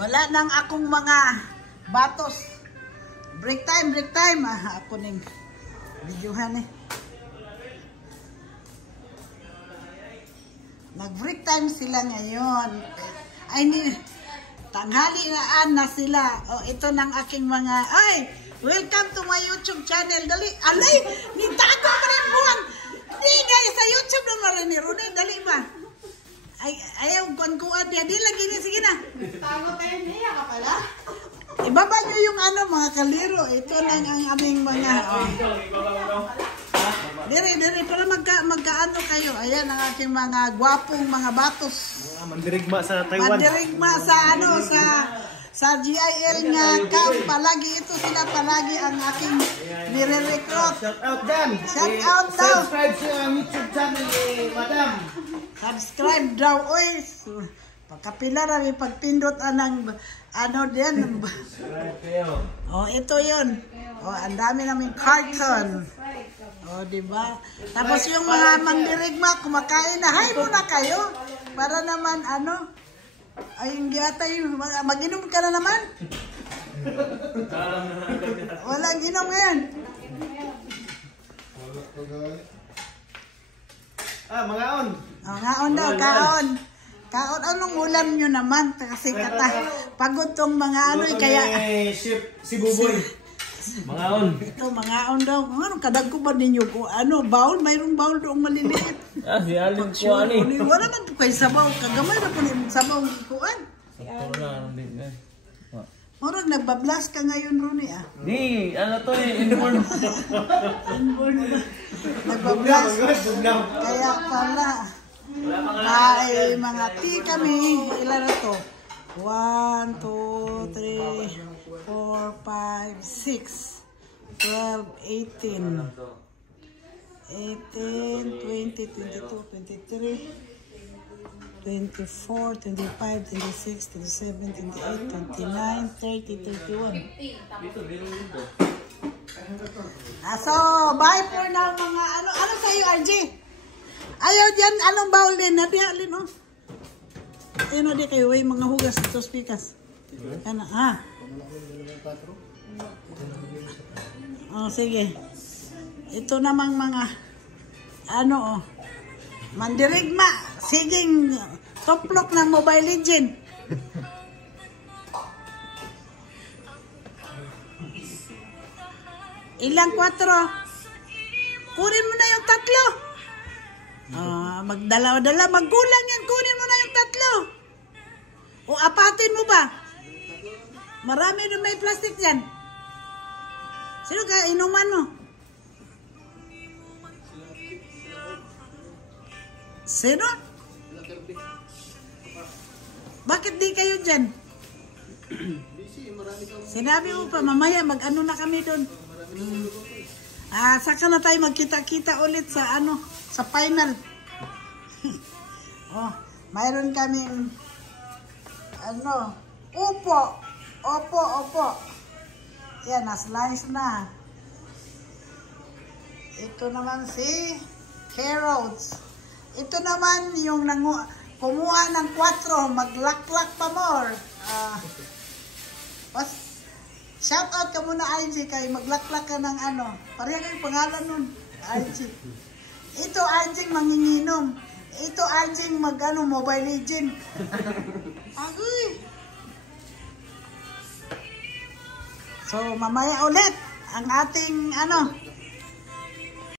Wala nang akong mga batos. Break time, break time. Ako ning videohan eh. Nag-break time sila ngayon. Ay, tanghali na sila. Oh, ito ng aking mga, ay, welcome to my YouTube channel. Dali, alay, nitago pa rin buwan. Di, guys, sa YouTube naman rin ni Rooney. Dali ba? Ay, ayaw, kuwan-kuwan niya. Di, lagi niya, sige na. Tago tayo niya ka pala. Ibaba nyo yung ano, mga kaliro. Ito lang ang aming mga, Diri, para magkaano kayo. Ayan ang aking mga gwapong mga batos. Mandirigma sa Taiwan. Mandirigma sa ano, sa GIL nga camp. Palagi ito sila palagi ang aking nire-recruit. Shout out dyan. Shout out daw. Subscribe sa YouTube channel ni Madam. Subscribe daw. Uy, pagkapila na may pagpindot anang ano din. Oh, ito yun. Oh, ang dami naming carton. Oh, diba? Tapos yung mga mandirigma, kumakain na. Hay muna kayo. Para naman, ano, ay, hindi ata yun. Mag-inom ka na naman. Walang inom ngayon. Mangaon. Oh, ngaon daw, kaon. Kaon, anong ulam nyo naman? Kasi pagod tong mga ano, kaya... Si Buboy. Mangaon. Ito, mangaon daw. Ano, kadag ko ba ninyo? Ano, baul? Mayroong baul doong maliliit. Hialin ko ani. Wala man po kayo sabaw. Kagamay na po yung sabaw. Ikuan. Morag, nagbablas ka ngayon, Rooney, ah. Di, ano to eh, inborn. Inborn na. Nagbablas. Kaya pala. Ay, mga tea kami. Ilan na to? 1, 2, 3, 4, 5, 6, 12, 18, 20, 22, 23, 24, 25, 26, 27, 28, 29, 30, 31. So, bye for now mga ano sa'yo, RJ? Ayaw dyan, anong baul din? Alin, oh. Ano di kayo, mga hugas ito, spikas. Ano, Oh, sige. Ito namang mga, ano, oh. Mandirigma. Siging toplok ng Mobile Legend. Ilang 4? Kunin mo na yung 3. Magdalaw-dala. Magkulang yan. Kunin mo na yung 3. O apatin mo ba? Marami na may plastic yan. Sino ka inuman mo? Sino? Bakit di kayo dyan? Sinabi mo pa, mamaya mag-ano na kami doon. Saka na tayo magkita-kita ulit sa ano, sa final. Oh, mayroon kaming ano, upo. Opo. Yan, na-slice na. Ito naman si carrots. Ito naman yung kumuha ng 4, maglaklak pa more. Shout out ka muna, RJ, kay maglaklak ka ng ano. Pareha kayong pangalan nun, RJ. Ito, RJ, manginginom. Ito, RJ, Mobile Legend. Agoy! So, mamaya ulit ang ating